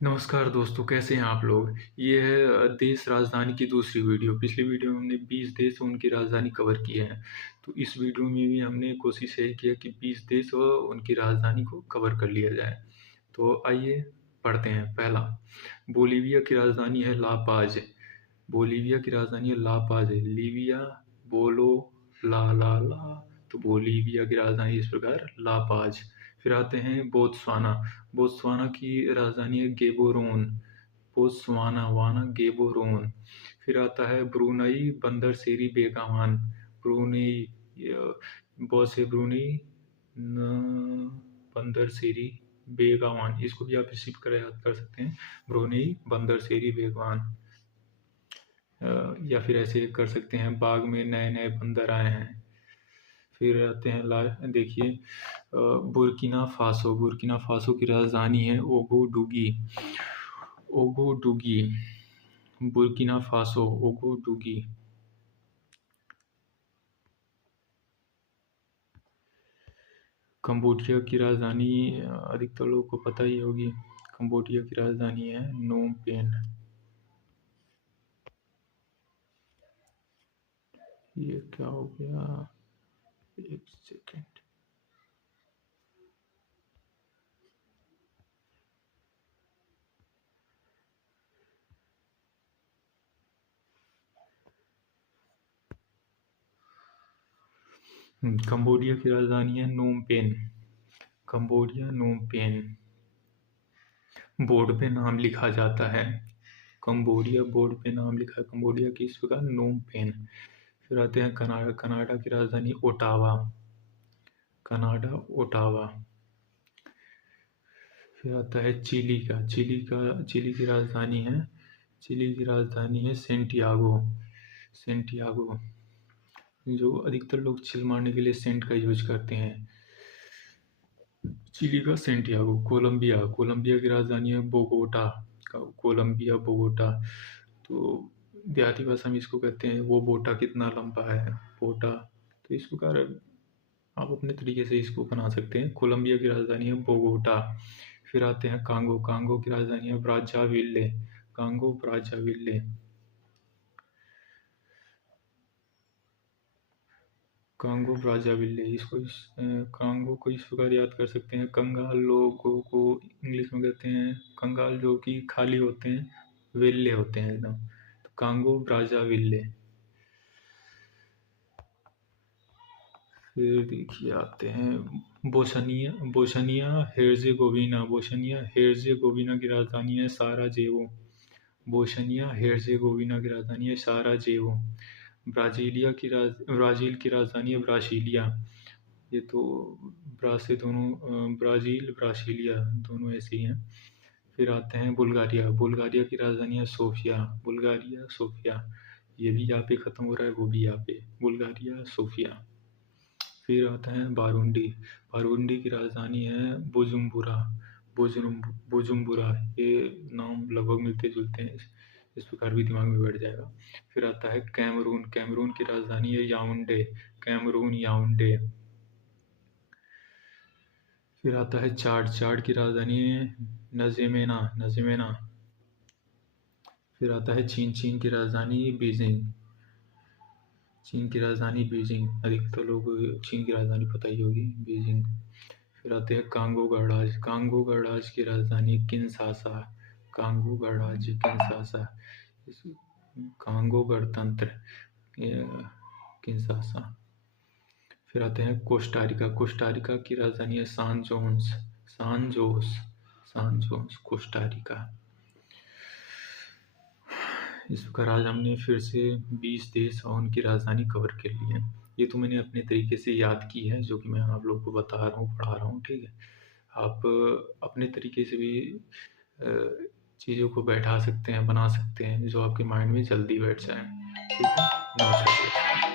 नमस्कार दोस्तों, कैसे हैं आप लोग? ये है देश राजधानी की दूसरी वीडियो। पिछली वीडियो में हमने 20 देश और उनकी राजधानी कवर किए हैं। तो इस वीडियो में भी हमने कोशिश यही की है कि 20 देश और उनकी राजधानी को कवर कर लिया जाए। तो आइए पढ़ते हैं। पहला, बोलीविया की राजधानी है ला पाज। बोलीविया की राजधानी है ला पाज। लीविया, बोलो, ला। तो बोलीविया की राजधानी इस प्रकार ला पाज। फिर आते हैं बोत्सवाना। बोत्सवाना की राजधानी है गेबोरोन। बोत्सवाना, वाना, गेबोरोन। फिर आता है ब्रुनई बंदर सेरी बेगावान। ब्रुनई, बो से ब्रुनई, न बंदर सेरी बेगावान। इसको भी आप रिसीव कर याद कर सकते हैं, ब्रुनई बंदर सेरी बेगवान। या फिर ऐसे कर सकते हैं, बाग में नए नए बंदर आए हैं। फिर आते हैं देखिए, बुर्किना फासो। बुर्किना फासो की राजधानी है ओगोडुगी। ओगोडुगी, बुर्किना फासो, ओगोडुगी। कंबोडिया की राजधानी अधिकतर लोगों को पता ही होगी। कंबोडिया की राजधानी है नोम पेन। ये क्या हो गया, एक सेकेंड। कंबोडिया की राजधानी है Phnom Penh. Cambodia, Phnom Penh. Board पे नाम लिखा जाता है। कंबोडिया, बोर्ड पे नाम लिखा है कंबोडिया की इस प्रकार नोम पेन। फिर आते हैं कनाडा। कनाडा की राजधानी ओटावा। Canada, Ottawa. फिर आता है चिली का। चिली की राजधानी है, चिली की राजधानी है सेंटियागो। सेंटियागो, जो अधिकतर लोग चिल मारने के लिए सेंट का यूज करते हैं। चिली का सेंटियागो। कोलंबिया। कोलंबिया की राजधानी है बोगोटा। Colombia, Bogota. तो देहाती भाषा में इसको कहते हैं वो बोटा कितना लंबा है, बोटा। तो इस प्रकार आप अपने तरीके से इसको बना सकते हैं। कोलंबिया की राजधानी है बोगोटा। फिर आते हैं कांगो। कांगो की राजधानी है ब्राज़ाविले। कांगो, ब्राज़ाविले। कांगो, ब्राज़ाविले। कांगो को इस प्रकार याद कर सकते हैं, कंगाल लोगों को इंग्लिश में कहते हैं कंगाल, जो कि खाली होते हैं, वेल्ले होते हैं एकदम। तो कांगो, ब्राज़ाविले। फिर देखिए आते हैं बोस्निया। बोस्निया हेर्जेगोविना। बोस्निया हेर्जेगोविना की राजधानी है साराजेवो। बोस्निया हेर्जेगोविना की राजधानी है साराजेवो। ब्राज़ील की राजधानी है ब्रासिलिया। ये तो ब्रा से दोनों, ब्राज़ील, ब्रासिलिया दोनों ऐसे ही हैं। फिर आते हैं बुल्गारिया। बुल्गारिया की राजधानी है सोफिया। Bulgaria, Sophia. ये भी यहाँ पे ख़त्म हो रहा है, वो भी यहाँ पे, बुल्गारिया, सोफिया। फिर आता है बारूंडी। बारूंडी की राजधानी है बुजुम्बुरा। बुजुम्बुरा। ये नाम लगभग मिलते जुलते हैं, इस प्रकार भी दिमाग में बैठ जाएगा। फिर आता है कैमरून। कैमरून की राजधानी है याउंडे। Cameroon, Yaounde. फिर आता है चाड। चाड की राजधानी है नजेमेना। नजेमेना। फिर आता है चीन। चीन की राजधानी बीजिंग। चीन की राजधानी बीजिंग। अधिकतर लोग चीन की राजधानी पता ही होगी, बीजिंग। फिर आते हैं कांगो गणराज्य। कांगो गणराज्य की राजधानी किंशासा। कांगो गणराज्य, किंशासा। कांगो गणतंत्र, किंशासा। फिर आते हैं कोस्टारिका। कोस्टारिका की राजधानी है सान जोस। सान जोस, सान जोस, कोस्टारिका। इस प्रकार आज हमने फिर से 20 देश और उनकी राजधानी कवर कर ली है। ये तो मैंने अपने तरीके से याद की है, जो कि मैं आप लोग को बता रहा हूँ, पढ़ा रहा हूँ, ठीक है। आप अपने तरीके से भी चीज़ों को बैठा सकते हैं, बना सकते हैं, जो आपके माइंड में जल्दी बैठ जाए, ठीक है। नमस्कार।